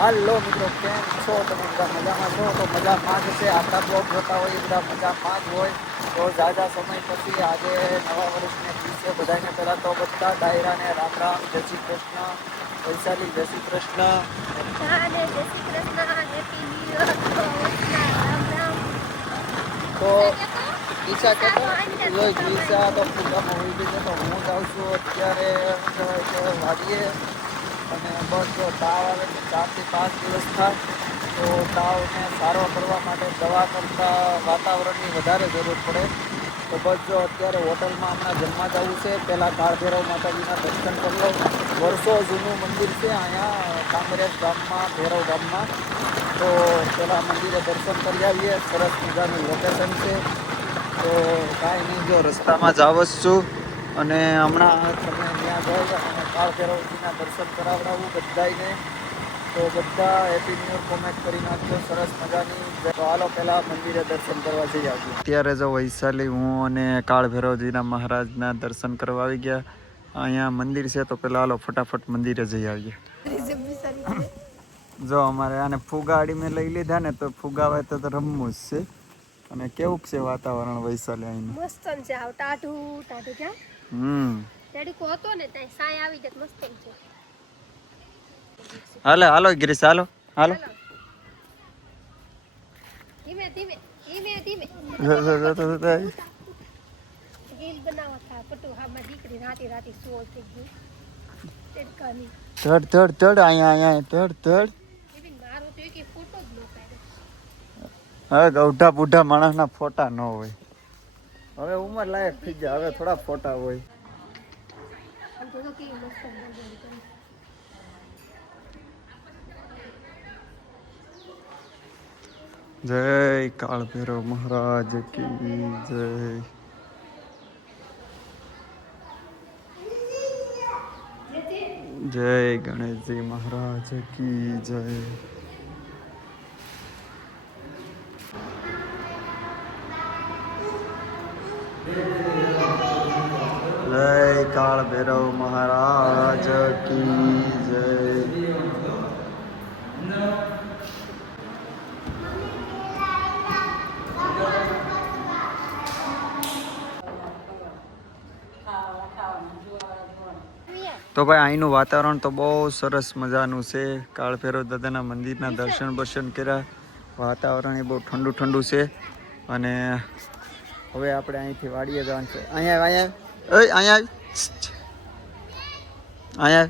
હાલો મિત્રો, કેમ છો તમે? બધા મજામાં છો? તો મજામાં જ છે. આપણા બ્લોગ જોતા હોય એ બધા મજામાં જ હોય. તો ઝાઝા સમય પછી આજે નવા વર્ષને દિવસે બધાને પહેલાં તો બધા ડાયરાને રામ રામ, જય શ્રી કૃષ્ણ. વૈશાલી, જય શ્રી કૃષ્ણ. બધાને જય Shri Krishna, happy new year, Ram Ram. તો ઈચ્છા કહેતો જોઈ ફુગામાં ઈચ્છા તો ફૂગામાં હોઈ ગઈ છે. તો હું જાઉં છું અત્યારે શું કહેવાય કે વાડીએ. અને બસ જો તાવ આવે છે 4 થી 5 દિવસ થાય. તો તાવને સારો કરવા માટે દવા કરતાં વાતાવરણની વધારે જરૂર પડે. તો બસ જો અત્યારે હોટલમાં હમણાં જમવા જવું છે. પહેલાં કાળભૈરવ માતાજીના દર્શન કરી લઉં. વર્ષો જૂનું મંદિર છે અહીંયા કામરેજ ગામમાં, ભૈરવ ગામમાં. તો પહેલાં મંદિરે દર્શન કરી આવીએ. સરસ મજાનું લોકેશન છે. તો કાંઈ નહીં, જો રસ્તામાં જ આવું છું. અને હમણાં તમે ત્યાં જઈ અને કાળભૈરવજીના દર્શન કરાવડાવું બધાને. તો બધા હેપી ન્યુ યર કોમેન્ટ કરી નાખજો સરસ મજાની. તો હાલો પહેલાં મંદિરે દર્શન કરવા જઈ આવીએ. અત્યારે જો વૈશાલી, હું અને કાળભૈરવજીના મહારાજના દર્શન કરવા આવી ગયા. અહીંયા મંદિર છે તો પહેલાં હાલો ફટાફટ મંદિરે જઈ આવીએ. જો અમારે આને ફુગાડી મેં લઈ લીધા ને, તો ફુગાવે તો રમવું જ છે. અને કેવું છે વાતાવરણ વૈશાલી અહીંનું? મસ્ત છે. આવ ટાઢું ટાઢું ક્યાં તેડીકો હતો ને ત્યાં સાય આવી જત મસ્ત છે. હાલો ગિરીશ, હાલો હાલો. ધીમે ધીમે ધીમે ધીમે રીલ બનાવવા થા પટુ હામાં દીકરી રાતી રાતી સોલ થઈ ગઈ તેડકાની ધડ અહીંયા ધડ. એવી મારું તો એક ફોટો જ ન પાડ્યો. હવે ગૌઢા બુઢા માણસના ફોટા ન હોય. હવે ઉંમર લાયક થઈ જાય, હવે થોડા ફોટા હોય. આમ તો કેવી મસ્ત બોલ જય કાળભૈરવ મહારાજ કી જય. જય ગણેશજી મહારાજ કી જય. જય કાળભૈરવ મહારાજ કી જય. તો ભાઈ અહીંનું વાતાવરણ તો બહુ સરસ મજાનું છે. કાળભૈરવ દાદાના મંદિરના દર્શન કર્યા. વાતાવરણ એ બહુ ઠંડુ ઠંડુ છે. અને હવે આપણે અહીંથી વાડીએ જવાનું છે. અહીંયા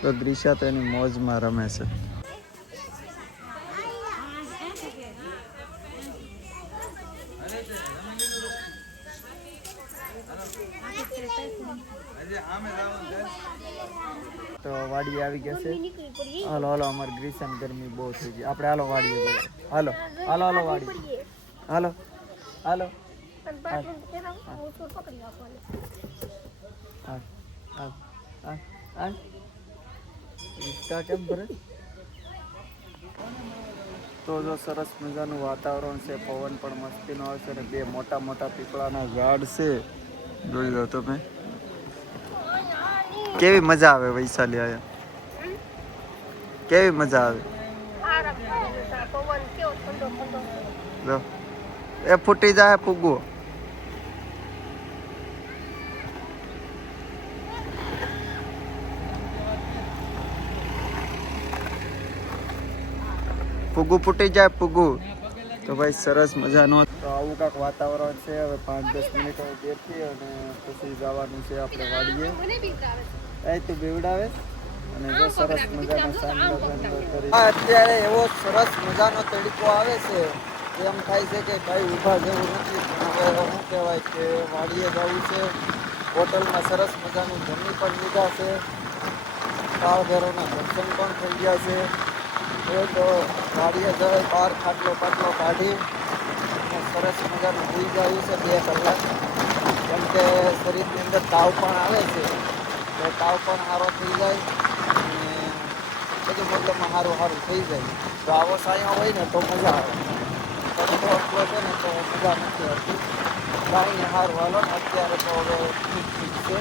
તો દ્રિશા તો એની મોજમાં રમે છે. તો વાડી આવી ગયા છે. હાલો અમારે ગ્રીસમ ગરમી બહુ થઈ ગઈ. આપણે હાલો વાડીએ જઈએ. હાલો વાડી. હાલો કેમ ભરે? તો જો સરસ મજાનું વાતાવરણ છે. પવન પણ મસ્તીનો આવશે. અને બે મોટા મોટા પીપળાના ઝાડ છે. જોઈ લો તમે કેવી મજા આવે વૈશાલી. આયા કેવી મજા આવે. જો એ ફૂટી જાય ફુગ્ગો. ફુગ્ગુ ફૂટી જાય ફુગ્ગુ. તો ભાઈ સરસ મજાનો તો આવું કાંક વાતાવરણ છે. હવે 5-10 મિનિટ બેઠી અને પછી જવાનું છે આપણે વાડીએ. તું બેવડાવે. અને જો સરસ મજાનો અત્યારે એવો સરસ મજાનો તડકો આવે છે. એમ થાય છે કે કઈ ઊભા જેવું નથી. હવે શું કહેવાય કે વાડીએ જવું છે. હોટલમાં સરસ મજાનું જમી પણ લીધા છે. કાળભૈરવના દર્શન પણ થઈ ગયા છે. તો વાડીએ જવાય બહાર ખાટલો કાઢી અને સરસ મજાનું ભૂઈ જાય છે 2 કલાક. કેમ કે શરીરની અંદર તાવ પણ આવે છે. તો તાવ પણ સારો થઈ જાય અને બધું મતલબમાં સારું થઈ જાય. તો આવો સાયો હોય ને તો મજા આવે. તડકો એટલો છે ને તો મજા નથી આવતી. કાંઈ સારું હાલો ને અત્યારે તો હવે ઠીક છે.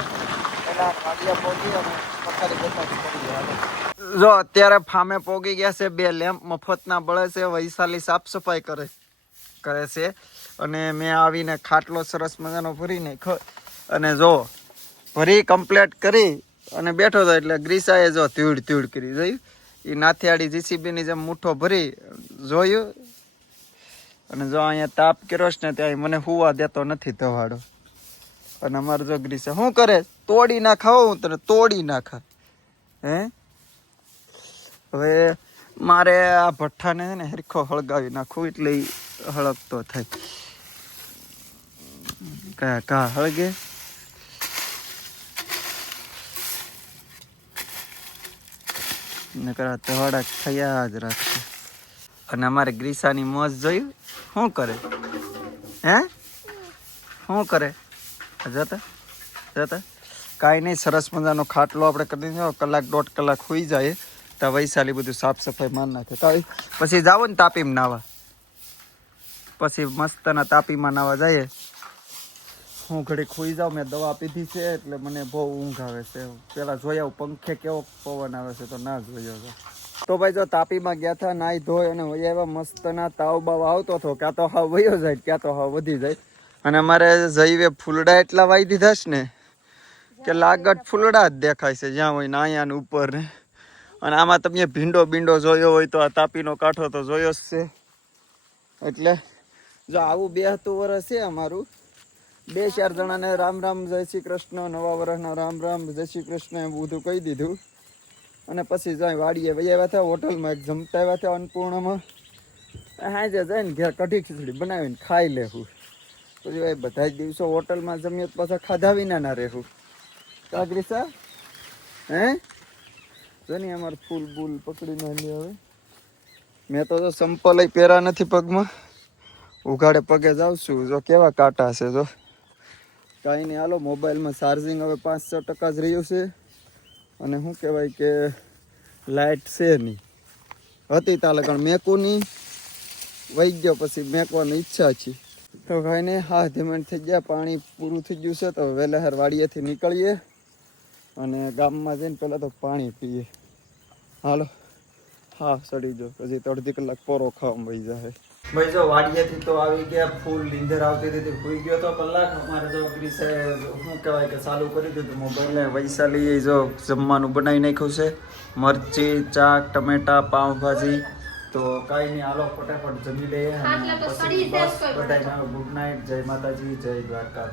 પહેલાં વાડીએ પહોંચી અને પથારી કરી હાલો. જો અત્યારે ફામે પોગી ગયા છે, 2 લેમ્પ મફતના બળે છે, વૈશાલી સાફ સફાઈ કરે છે અને મેં આવીને ખાટલો સરસ મજાનો ભરી નાખ્યો અને જો ભરી કમ્પ્લીટ કરી અને બેઠો હતો એટલે ગ્રીસાએ જો ધૂળ કરી જોયું, એ નાથિયાળી જીસીબીની જેમ મુઠ્ઠો ભરી જોયું અને જો અહીંયા તાપ કર્યો છે ને ત્યાં મને હુવા દેતો નથી ધવાડો. અને અમારે જો ગ્રીસા શું કરે, તોડી નાખા હું તને તોડી નાખા. હે હવે મારે આ ભઠ્ઠાને છે ને હરખો હળગાવી નાખવું એટલે હળગતો થાય. કા હળગે નકરા તવાડા થયા જ રાખશે. અને અમારે ગ્રીસાની મોજ જોયું શું કરે, હે શું કરે, જતા કાંઈ નહીં. સરસ મજાનો ખાટલો આપણે કરી દીધો, 1-1.5 કલાક સુઈ જાય તો વૈશાલી બધું સાફ સફાઈ માર નાખે. કાંઈ પછી જાવ ને તાપીમાં નાવા, પછી મસ્તના તાપીમાં નાવા જઈએ. હું ઘડી ખોઈ જાઉં, મેં દવા પીધી છે એટલે મને બહુ ઊંઘ આવે છે. પેલા જોયા પંખે કેવો પવન આવે છે તો ના જોયો છે. તો ભાઈ જો તાપીમાં ગયા હતા, નાહી ધોઈ અને વહી આવ્યા. મસ્તના તાવ બાવ આવતો હતો, ક્યાં તો હાવ વયો જાય ક્યાં તો હાવ વધી જાય. અને અમારે જઈવે ફૂલડા એટલા વાઈ દીધા છે ને કે લાગત ફૂલડા જ દેખાય છે જ્યાં હોય ને અહીંયા ને ઉપર ને. અને આમાં તમે ભીંડો જોયો હોય તો આ તાપીનો કાંઠો તો જોયો જ છે. એટલે જો આવું 72 વર્ષ છે અમારું. 2-4 જણાને રામ રામ જય શ્રી કૃષ્ણ, નવા વર્ષના રામ રામ જય શ્રી કૃષ્ણ એમ બધું કહી દીધું. અને પછી જાય વાડીએ વહી આવ્યા હતા, હોટલમાં એક જમતા આવ્યા હતા અન્નપૂર્ણામાં. હાજે જઈને ઘેર કઢી ખીચડી બનાવીને ખાઈ લેવું. પછી ભાઈ બધા જ દિવસો હોટલમાં જમીએ તો પાછા ખાધા વિના ના રહેવું. કાગરીસા હે જોની અમારે ફૂલ બૂલ પકડીને લે. હવે મેં તો જો સંપલ પહેરા નથી પગમાં, ઉઘાડે પગે જાઉં છું. જો કેવા કાંટા છે જો. કાંઈ નહીં, હાલો મોબાઈલમાં ચાર્જિંગ હવે 5-6% જ રહ્યું છે. અને શું કહેવાય કે લાઇટ છે નહીં, હતી તાલે કારણ મેકું નહીં, વહી ગયો પછી મેકવાની ઈચ્છા છે. તો કાંઈ નહીં, હા ધીમે થઈ ગયા, પાણી પૂરું થઈ ગયું છે તો વહેલા વાડીએથી નીકળીએ અને ગામમાં જઈને પહેલાં તો પાણી પીએ. હાલો હા સડી જો, પછી 1.5 કલાક પોરો ખાવામાં વહી જાય. ભાઈ જો વાડીએથી તો આવી ગયા, ફૂલ નીંદર આવતી હતી, સુઈ ગયો તો કલાક. અમારે જો ગ્રીસે શું કહેવાય કે ચાલુ કરી દીધું મોબાઈલને. વૈશાલી જો જમવાનું બનાવી નાખ્યું છે, મરચી, ચાક, ટમેટા, પાઉંભાજી. તો કાંઈ નહીં, હાલો ફટાફટ જમી લઈએ. બધાને ગુડ નાઇટ, જય માતાજી, જય દ્વારકા.